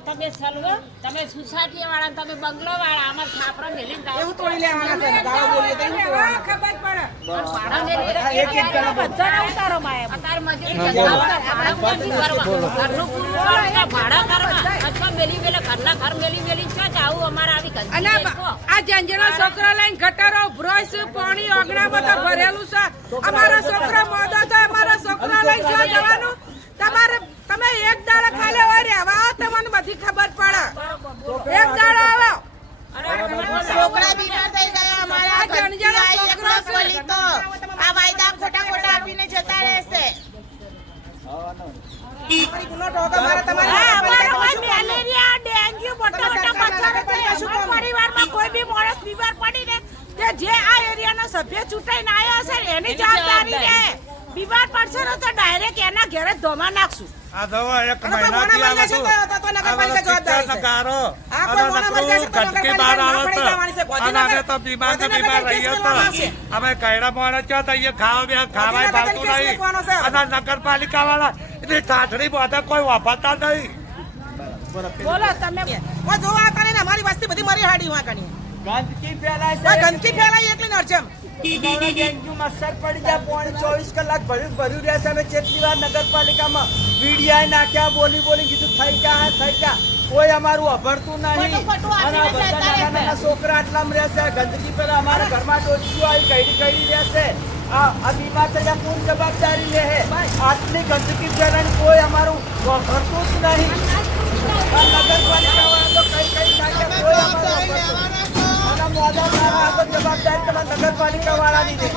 તમે સલવો તમે સોસાયટી વાળા તમે બંગલો વાળા અમાર છાપરા મેલીને એવું તોડી લેવાના છે ગાળો બોલીએ તો એવું તોડવાના ખબર પડે ભાડા મેલી એક એક જણા બધાને ઉતારો માયા અત્યારે મજૂરી ઘરનું પૂરું પાડવા ભાડા કરવા અથવા મેલી મેલે ઘરના ઘર મેલી છો જાવું અમારે આવી અને આ જંજના છોકરા લઈને ગટરો બ્રશ પાણી ઓગણામાં તો ભરેલું છે અમારા છોકરા મોદા તો અમારા છોકરા લઈને જો જવાનું તમારે તમે એક દાડા ખાલે હોય રહેવા તમને બધી ખબર પડે એક દાડા આવો છોકરા બીમાર થઈ ગયા અમારા જંજના છોકરા બોલી તો આ વાયદા ખોટા ખોટા આપીને જતા રહેશે મેલેરિયા ડેન્ગ્યુ મોટા પરિવારમાં કોઈ બી માણસ બીમાર પડીને કે જે આ એરિયાનો સભ્ય ચૂંટાઈને આવ્યો છે એની જવાબદારી છે બીમાર પડશે ને તો ડાયરેક્ટ એના ઘરે ધોમા નાખશું આ દવા એક મહિનાથી આવે છે નકારો ઘટકી બહાર આવે છે અને તો બીમાર રહીએ તો અમે કઈડા મોડા છો તો અહીંયા ખાવાય ભાવતું નહીં અને નગરપાલિકા વાળા એની ઠાઠડી બધા કોઈ વાપરતા નહીં. બોલો તમે જોવા હતા ને અમારી વસ્તી બધી મરી હાડી વાંકણી ગંદકી ફેલાય છે ગંદકી ફેલાય એકલી નરજમ ડેન્ગ્યુ મચ્છર પડી જાય 24 કલાક ભર્યું રહેશે અને કેટલી વાર નગરપાલિકામાં વીડિયા નાખ્યા બોલી કીધું થઈ ગયા કોઈ અમારું અભરતું નહીં અને બધા નાના છોકરા આટલામાં રહેશે ગંદકી પેલા અમારા ઘરમાં ડોચીઓ આવી ગઈ રહેશે આ બીમાર થયા કોણ જવાબદારી લે આટલી ગંદકી ફેલાની કોઈ અમારું અભરતું જ નહીં નગરપાલિકા વાળા તો કઈ નાખ્યા કોઈ અમારું જવાબદારી તમારા નગરપાલિકા વાળાની છે.